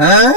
हाँ?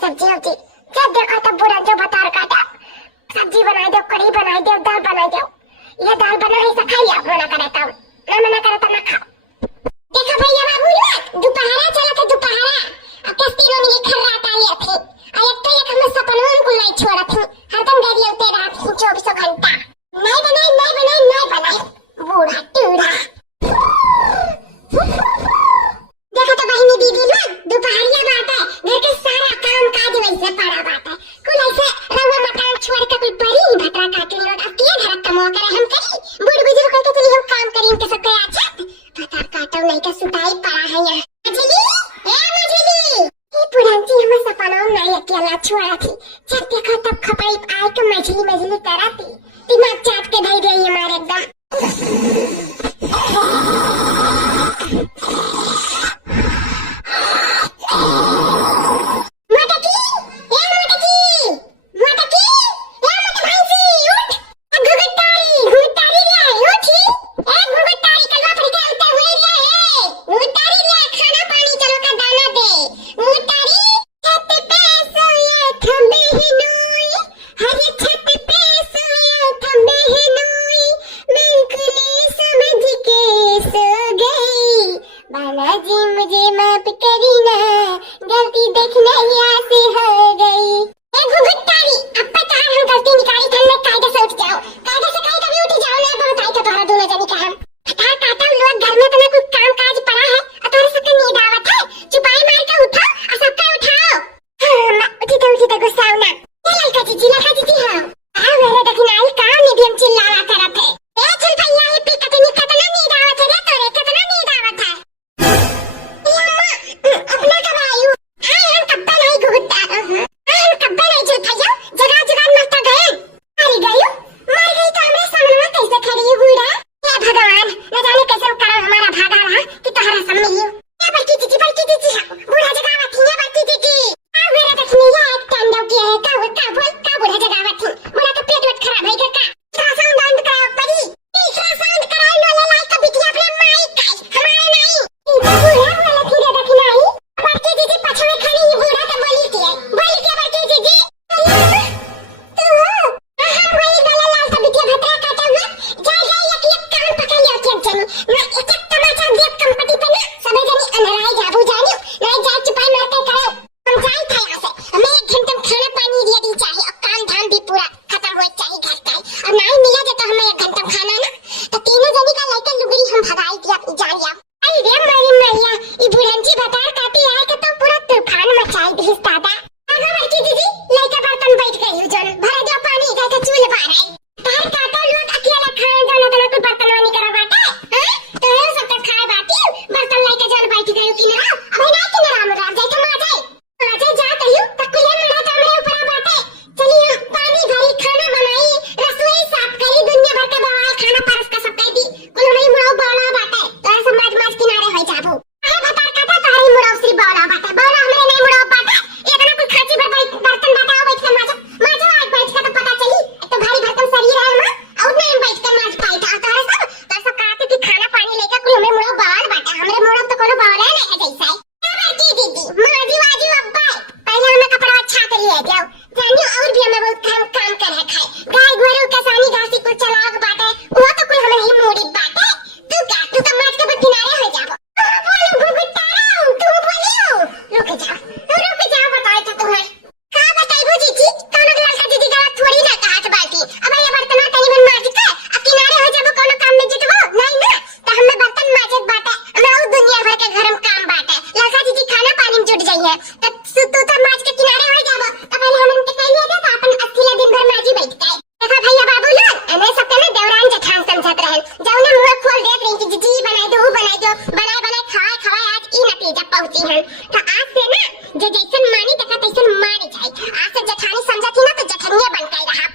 सब्जी होती जब देखो तब बुरा जो बता काटा सब्जी बनाई दो, कढ़ी बनाई दो, दाल बनाई दो। यह दाल बना है खाई आप मना करता हूँ, ना मना करता ना खाओ। देखो भैया बाबू ना दोपहरा चला था दोपहरा अब किस तीनों में खर रात आई थी और एक तो एक हम सपनों को नहीं छोड़ा थी हरदम गाड़ी उते रात 24 घंटा नहीं बनाई बूढ़ा टूढ़ा। देखो तो बहनी दीदी ना दोपहरिया बात है घर के सारा काम काज वैसे पड़ा बात है कुल ऐसे रंगा मकान छोड़ के कोई बड़ी भटरा काटे लोग अब के घर कमो करे हम करी बूढ़ बुजुर्ग कहते चली हम काम करी इनके सब गया अच्छा भटा काटो नहीं के सुताई पड़ा है यहाँ मजली ये पुरानी हम सपनों नहीं अकेला छोड़ा थी जब देखो तब खपाई आए तो मजली कराती दिमाग चाट के धई गई हमारे एकदम। समझत रहे जौना मुंह खोल देत रही कि जी बनाई दो बनाए बनाए खवाए आज ई नतीजा पहुंची है। तो आज से ना जे जैसन मानी देखा तैसन मानी जाए। आज से जेठानी समझती ना तो जेठनिया बन के रहा।